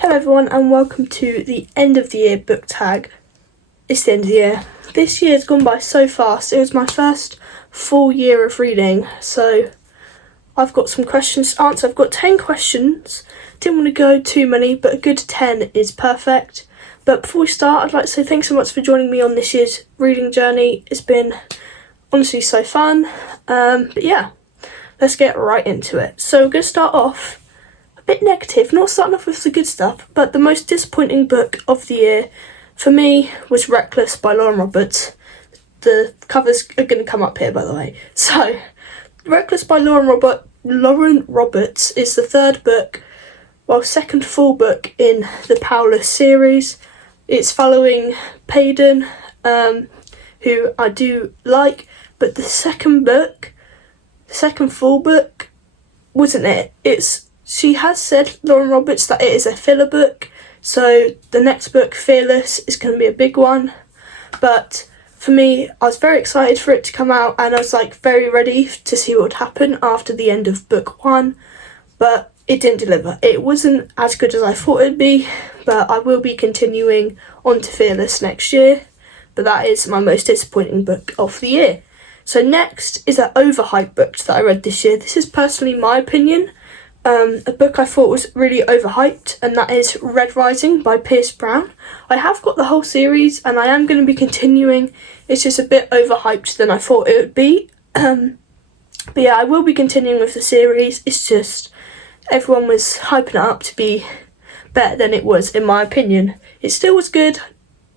Hello everyone and welcome to the end of the year book tag. It's the end of the year. This year has gone by so fast. It was my first full year of reading, so I've got some questions to answer. I've got 10 questions. Didn't want to go too many, but a good 10 is perfect. But before we start, I'd like to say thanks so much for joining me on this year's reading journey. It's been honestly so fun. But yeah, let's get right into it. So we're going to start off a bit negative, not starting off with the good stuff, but the most disappointing book of the year for me was Reckless by Lauren Roberts. The covers are going to come up here, by the way. So, Reckless by Lauren Roberts is the third book, second full book in the Powerless series. It's following Payden, who I do like, but the second full book, wasn't it? She has said, Lauren Roberts, that it is a filler book, so the next book, Fearless, is going to be a big one. But for me, I was very excited for it to come out, and I was very ready to see what would happen after the end of book one, but it didn't deliver. It wasn't as good as I thought it'd be, but I will be continuing on to Fearless next year, but that is my most disappointing book of the year. So next is an overhyped book that I read this year. This is personally my opinion. A book I thought was really overhyped, and that is Red Rising by Pierce Brown. I have got the whole series and I am going to be continuing. It's just a bit overhyped than I thought it would be. But yeah, I will be continuing with the series. It's just everyone was hyping it up to be better than it was, in my opinion. It still was good.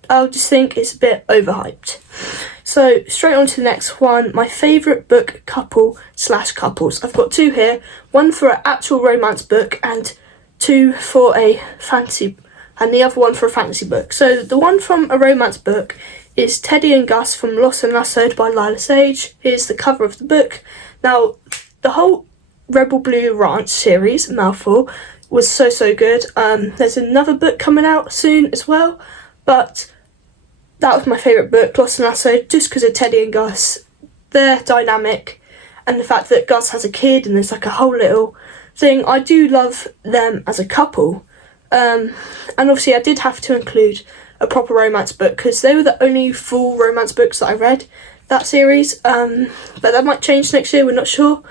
I just think it's a bit overhyped. So straight on to the next one, my favourite book couples. I've got two here, one for an actual romance book and two for a fantasy, and the other one for a fantasy book. So the one from a romance book is Teddy and Gus from Lost and Lassoed by Lila Sage. Here's the cover of the book. Now, the whole Rebel Blue Ranch series, mouthful, was so good. There's another book coming out soon as well, but that was my favourite book, Lost and Lassoed, just because of Teddy and Gus, their dynamic, and the fact that Gus has a kid and there's a whole little thing. I do love them as a couple, and obviously I did have to include a proper romance book because they were the only full romance books that I read that series, but that might change next year, we're not sure.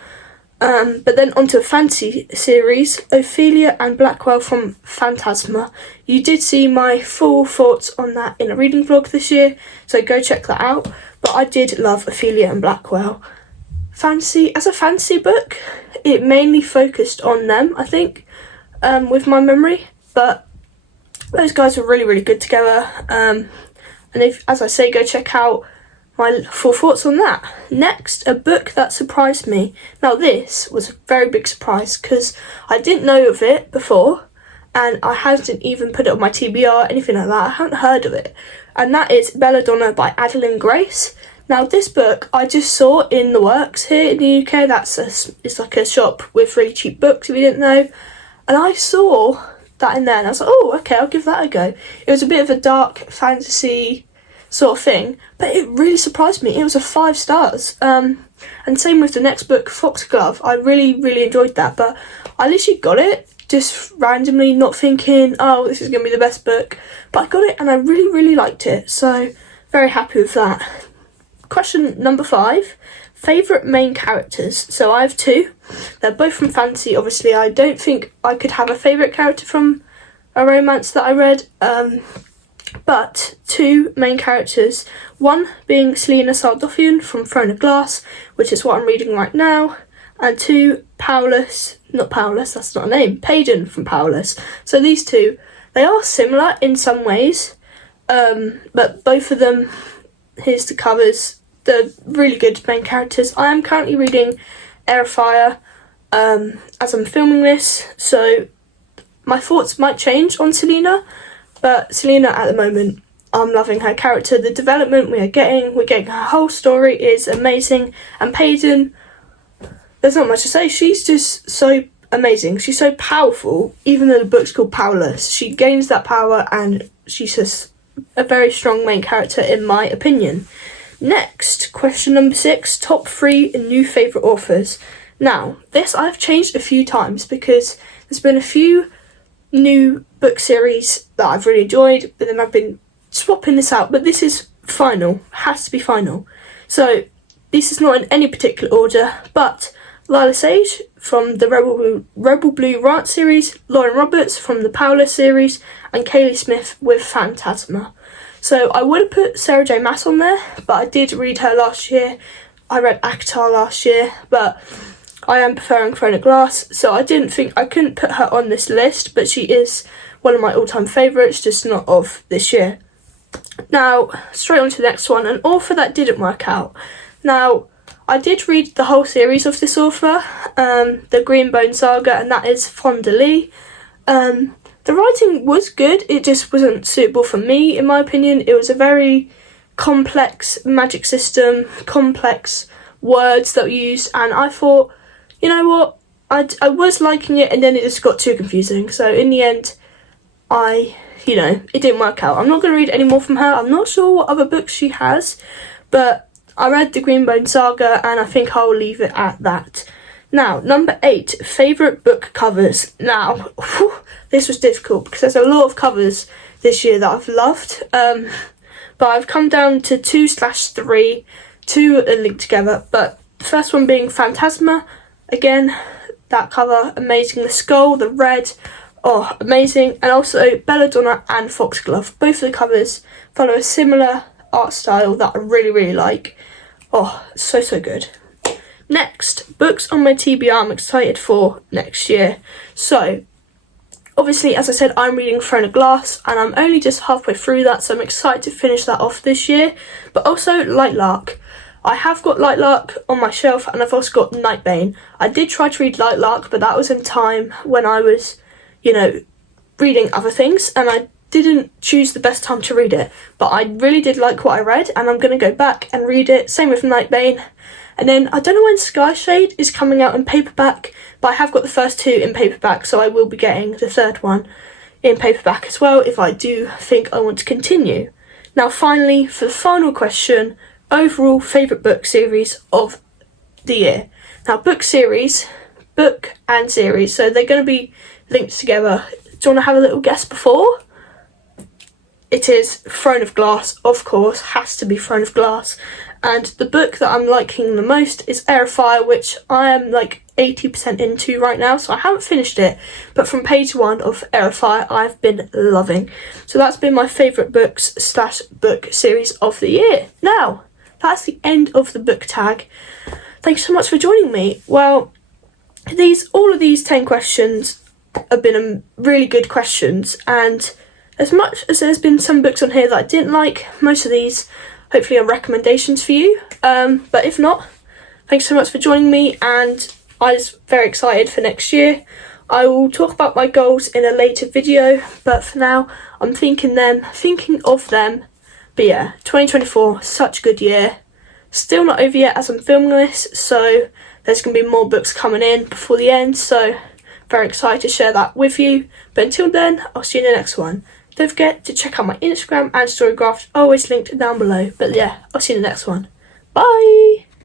But then onto a fantasy series, Ophelia and Blackwell from Phantasma. You did see my full thoughts on that in a reading vlog this year, so go check that out. But I did love Ophelia and Blackwell. As a fantasy book, it mainly focused on them, I think, with my memory. But those guys were really good together. And if, as I say, go check out my full thoughts on that. Next, a book that surprised me. Now this was a very big surprise because I didn't know of it before and I hadn't even put it on my TBR or anything like that. I hadn't heard of it. And that is Belladonna by Adeline Grace. Now this book I just saw in the works here in the UK. It's like a shop with really cheap books if you didn't know. And I saw that in there and I was like, oh okay, I'll give that a go. It was a bit of a dark fantasy sort of thing, but it really surprised me. It was a 5 stars. And same with the next book, Foxglove. I really enjoyed that, but I literally got it just randomly, not thinking, oh, this is going to be the best book, but I got it and I really liked it, so very happy with that. Question number 5, favourite main characters. So I have two. They're both from fantasy, obviously. I don't think I could have a favourite character from a romance that I read, but two main characters, one being Selena Sardothian from Throne of Glass, which is what I'm reading right now, and two, that's not a name, Payden from Powerless. So these two, they are similar in some ways, but both of them, here's the covers, they're really good main characters. I am currently reading Air of Fire as I'm filming this, so my thoughts might change on Selena. But Selena, at the moment, I'm loving her character. The development we're getting her whole story is amazing. And Payden, there's not much to say. She's just so amazing. She's so powerful, even though the book's called Powerless. She gains that power and she's just a very strong main character in my opinion. Next, question number 6, top 3 new favourite authors. Now, this I've changed a few times because there's been a few new book series that I've really enjoyed, but then I've been swapping this out, but this is final, has to be final. So this is not in any particular order, but Lila Sage from the Rebel Blue Rant series, Lauren Roberts from the Paula series, and Kaylee Smith with Phantasma. So I would have put Sarah J Maas on there, but I did read her last year. I read Akatar last year, but I am preferring Throne of Glass, so I couldn't put her on this list, but she is one of my all-time favourites, just not of this year. Now, straight on to the next one, an author that didn't work out. Now, I did read the whole series of this author, the Greenbone Saga, and that is Fonda Lee. The writing was good, it just wasn't suitable for me, in my opinion. It was a very complex magic system, complex words that were used, and I thought, you know what, I was liking it, and then it just got too confusing. So in the end, it didn't work out. I'm not going to read any more from her. I'm not sure what other books she has, but I read the Greenbone Saga, and I think I'll leave it at that. Now, number 8, favourite book covers. Now, this was difficult because there's a lot of covers this year that I've loved, but I've come down to 2/3, 2 are linked together, but the first one being Phantasma. Again, that cover, amazing. The skull, the red, oh, amazing. And also Belladonna and Foxglove. Both of the covers follow a similar art style that I really, really like. Oh, so good. Next, books on my TBR I'm excited for next year. So, obviously, as I said, I'm reading Throne of Glass, and I'm only just halfway through that, so I'm excited to finish that off this year. But also Light Lark. I have got Light Lark on my shelf, and I've also got Nightbane. I did try to read Light Lark, but that was in time when I was, reading other things, and I didn't choose the best time to read it. But I really did like what I read, and I'm going to go back and read it. Same with Nightbane. And then, I don't know when Skyshade is coming out in paperback, but I have got the first 2 in paperback, so I will be getting the third one in paperback as well if I do think I want to continue. Now finally, for the final question, overall favourite book series of the year. Now book and series, so they're going to be linked together. Do you want to have a little guess before? It is Throne of Glass, of course, has to be Throne of Glass. And the book that I'm liking the most is Air of Fire, which I am like 80% into right now, so I haven't finished it. But from page 1 of Air of Fire, I've been loving. So that's been my favourite books/book series of the year. Now, that's the end of the book tag. Thanks so much for joining me. Well, all of these 10 questions have been really good questions, and as much as there's been some books on here that I didn't like, most of these hopefully are recommendations for you. But if not, thanks so much for joining me, and I'm very excited for next year. I will talk about my goals in a later video, but for now, I'm thinking of them. But yeah, 2024, such a good year. Still not over yet as I'm filming this, so there's going to be more books coming in before the end, so very excited to share that with you. But until then, I'll see you in the next one. Don't forget to check out my Instagram and Storygraph, always linked down below. But yeah, I'll see you in the next one. Bye!